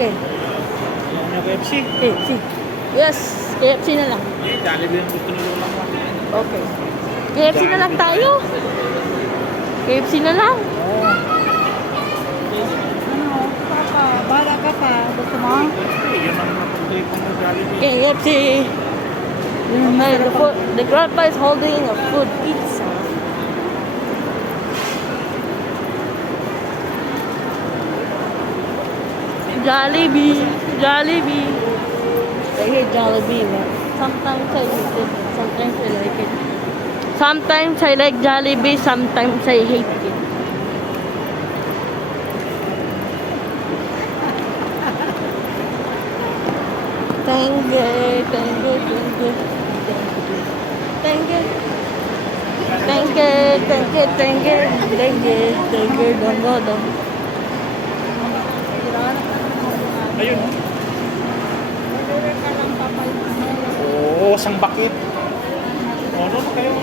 Okay. Ayaw niya KFC. KFC. Yes, KFC na lang. Eh, Jollibee ang gusto ni Lola mo. Okay. KFC na lang tayo. KFC na lang. Oo. Ano, papa, bahala ka pa. Gusto mo? Eh, yan ang napag-trip ng Jollibee. KFC. Okay, the grandpa is holding a food pizza. Jollibee, Jollibee. I hate Jollibee, but sometimes I hate it. Sometimes I like it. Sometimes I like Jollibee, sometimes I hate it. Thank you, thank you, thank you. Thank you. Thank you, thank you, thank you, thank you, thank you, dong. Ayun. Mag-work ka lang, papa. Oo, isang bakit. Ano na kayo?